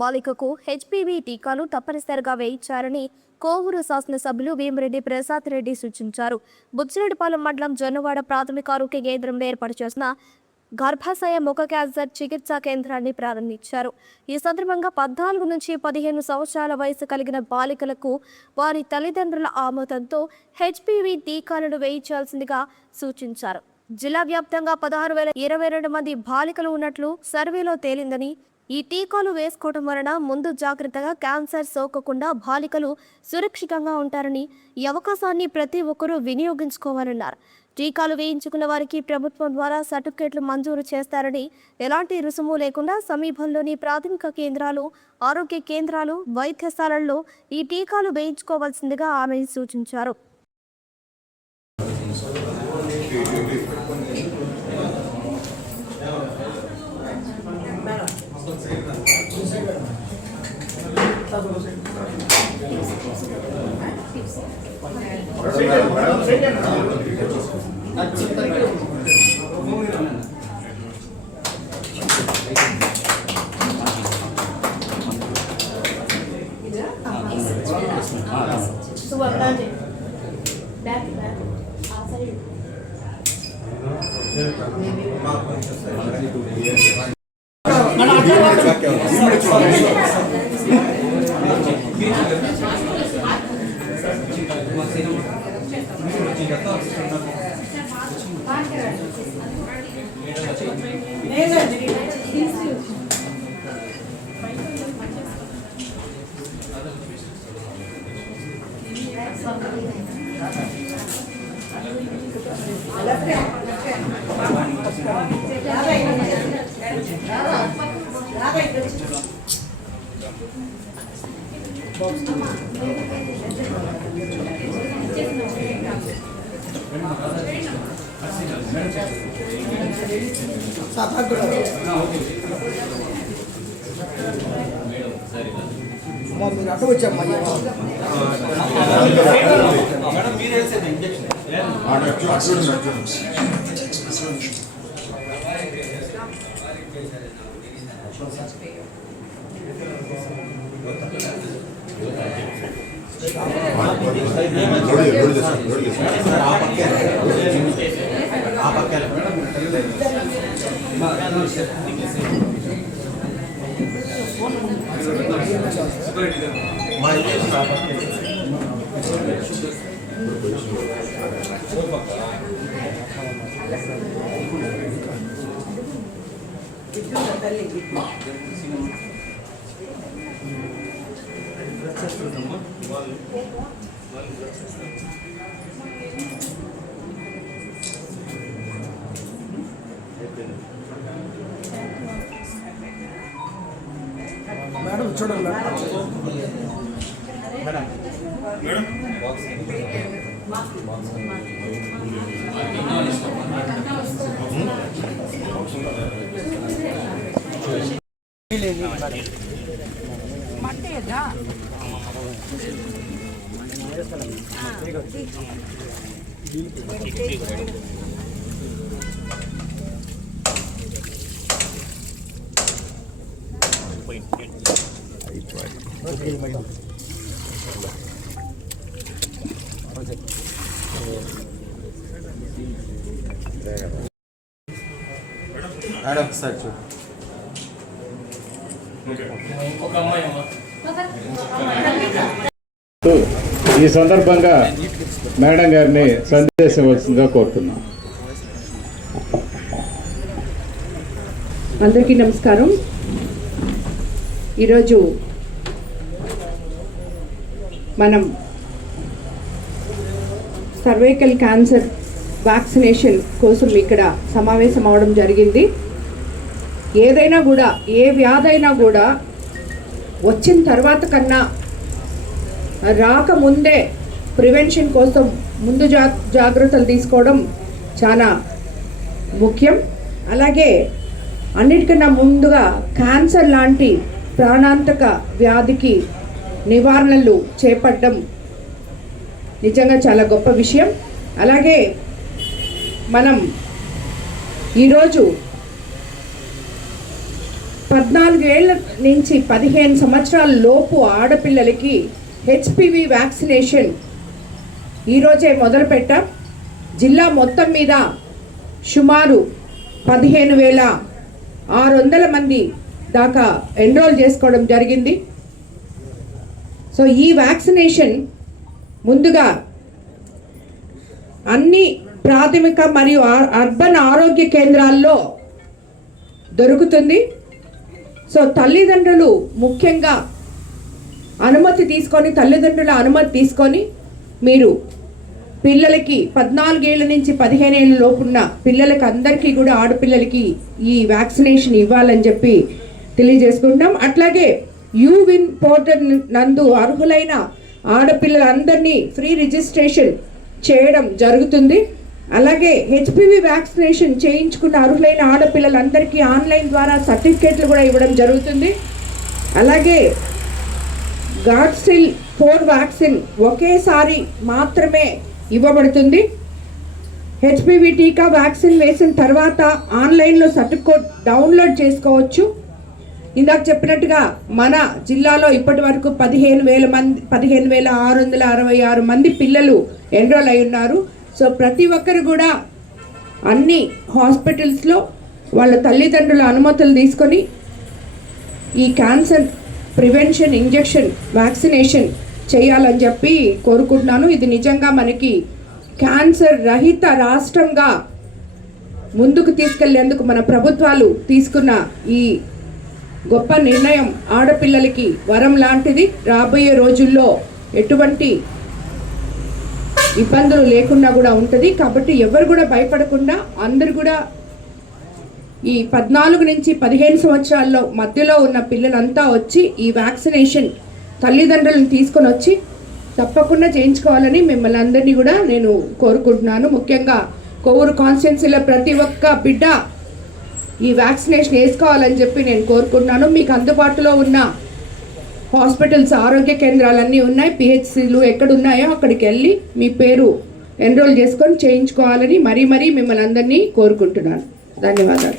బాలికకు HPV టీకాలు తప్పనిసరిగా వేయించారని కోవూరు శాసనసభ్యులు వేమిరెడ్డి ప్రసాద్ రెడ్డి సూచించారు. బుచ్చిరెడ్డిపాలెం మండలం జొన్నవాడ ప్రాథమిక ఆరోగ్య కేంద్రంలో ఏర్పాటు చేసిన గర్భాశయ ముఖ క్యాన్సర్ చికిత్సా కేంద్రాన్ని ప్రారంభించారు. ఈ సందర్భంగా 14 నుంచి 15 సంవత్సరాల వయసు కలిగిన బాలికలకు వారి తల్లిదండ్రుల ఆమోదంతో హెచ్పివి టీకాలను వేయించాల్సిందిగా సూచించారు. జిల్లా వ్యాప్తంగా 16,022 మంది బాలికలు ఉన్నట్లు సర్వేలో తేలిందని, ఈ టీకాలు వేసుకోవడం వలన ముందు జాగ్రత్తగా క్యాన్సర్ సోకకుండా బాలికలు సురక్షితంగా ఉంటారని, ఈ అవకాశాన్ని ప్రతి ఒక్కరూ వినియోగించుకోవాలన్నారు. టీకాలు వేయించుకున్న వారికి ప్రభుత్వం ద్వారా సర్టిఫికెట్లు మంజూరు చేస్తారని, ఎలాంటి రుసుము లేకుండా సమీపంలోని ప్రాథమిక కేంద్రాలు, ఆరోగ్య కేంద్రాలు, వైద్యశాలల్లో ఈ టీకాలు వేయించుకోవాల్సిందిగా ఆమె సూచించారు. మీరు అటు వచ్చామ్మా మేడం చూడండి మేడం మేడం సార్ చూడు ఈ సందర్భంగా మేడం గారిని సందేశించవలసిందిగా కోరుతున్నాం. అందరికీ నమస్కారం. ఈరోజు మనం సర్వైకల్ క్యాన్సర్ వ్యాక్సినేషన్ కోసం ఇక్కడ సమావేశం అవడం జరిగింది. ఏదైనా కూడా, ఏ వ్యాధైనా కూడా వచ్చిన తర్వాత కన్నా రాకముందే ప్రివెన్షన్ కోసం ముందు జాగ్రత్తలు తీసుకోవడం చాలా ముఖ్యం. అలాగే అన్నిటికన్నా ముందుగా క్యాన్సర్ లాంటి ప్రాణాంతక వ్యాధికి నివారణలు చేపట్టడం నిజంగా చాలా గొప్ప విషయం. అలాగే మనం ఈరోజు 14 ఏళ్ల నుంచి 15 సంవత్సరాల లోపు ఆడపిల్లలకి హెచ్పివి వ్యాక్సినేషన్ ఈరోజే మొదలుపెట్టాం. జిల్లా మొత్తం మీద సుమారు 15,600 మంది దాకా ఎన్రోల్ చేసుకోవడం జరిగింది. సో ఈ వ్యాక్సినేషన్ ముందుగా అన్ని ప్రాథమిక మరియు అర్బన్ ఆరోగ్య కేంద్రాల్లో దొరుకుతుంది. సో తల్లిదండ్రులు ముఖ్యంగా తల్లిదండ్రుల అనుమతి తీసుకొని మీరు పిల్లలకి 14 ఏళ్ళ నుంచి 15 ఏళ్ళ లోపున్న పిల్లలకి అందరికీ కూడా ఆడపిల్లలకి ఈ వ్యాక్సినేషన్ ఇవ్వాలని చెప్పి తెలియజేసుకుంటాం. అట్లాగే యూవిన్ పోర్టల్ నందు అర్హులైన ఆడపిల్లలందరినీ ఫ్రీ రిజిస్ట్రేషన్ చేయడం జరుగుతుంది. అలాగే హెచ్పివి వ్యాక్సినేషన్ చేయించుకున్న అర్హులైన ఆడపిల్లలందరికీ ఆన్లైన్ ద్వారా సర్టిఫికేట్లు కూడా ఇవ్వడం జరుగుతుంది. అలాగే గార్డ్సిల్ 4 వ్యాక్సిన్ ఒకేసారి మాత్రమే ఇవ్వబడుతుంది. హెచ్పివి టీకా వ్యాక్సిన్ వేసిన తర్వాత ఆన్లైన్లో సర్టిఫికేట్ డౌన్లోడ్ చేసుకోవచ్చు. ఇందాక చెప్పినట్టుగా మన జిల్లాలో ఇప్పటి వరకు 15,666 మంది పిల్లలు ఎన్రోల్ అయి ఉన్నారు. సో ప్రతి ఒక్కరు కూడా అన్ని హాస్పిటల్స్లో వాళ్ళ తల్లిదండ్రుల అనుమతులు తీసుకొని ఈ క్యాన్సర్ ప్రివెన్షన్ ఇంజెక్షన్ వ్యాక్సినేషన్ చేయాలని చెప్పి కోరుకుంటున్నాను. ఇది నిజంగా మనకి క్యాన్సర్ రహిత రాష్ట్రంగా ముందుకు తీసుకెళ్లేందుకు మన ప్రభుత్వాలు తీసుకున్న ఈ గొప్ప నిర్ణయం ఆడపిల్లలకి వరం లాంటిది. రాబోయే రోజుల్లో ఎటువంటి ఇబ్బందులు లేకుండా కూడా ఉంటుంది. కాబట్టి ఎవరు కూడా భయపడకుండా అందరు కూడా ఈ 14 నుంచి 15 సంవత్సరాల్లో మధ్యలో ఉన్న పిల్లలంతా వచ్చి ఈ వ్యాక్సినేషన్ తల్లిదండ్రులను తీసుకొని వచ్చి తప్పకుండా చేయించుకోవాలని మిమ్మల్ని అందరినీ కూడా నేను కోరుకుంటున్నాను. ముఖ్యంగా కొవ్వూరు కాన్స్టిట్యున్సీలో ప్రతి ఒక్క బిడ్డ ఈ వ్యాక్సినేషన్ వేసుకోవాలని చెప్పి నేను కోరుకుంటున్నాను. మీకు అందుబాటులో ఉన్న హాస్పిటల్స్ ఆరోగ్య కేంద్రాలన్నీ ఉన్నాయి, పిహెచ్సిలు ఎక్కడున్నాయో అక్కడికి వెళ్ళి మీ పేరు ఎన్రోల్ చేసుకొని చేయించుకోవాలని మరీ మిమ్మల్ని అందరినీ కోరుకుంటున్నాను. ధన్యవాదాలు.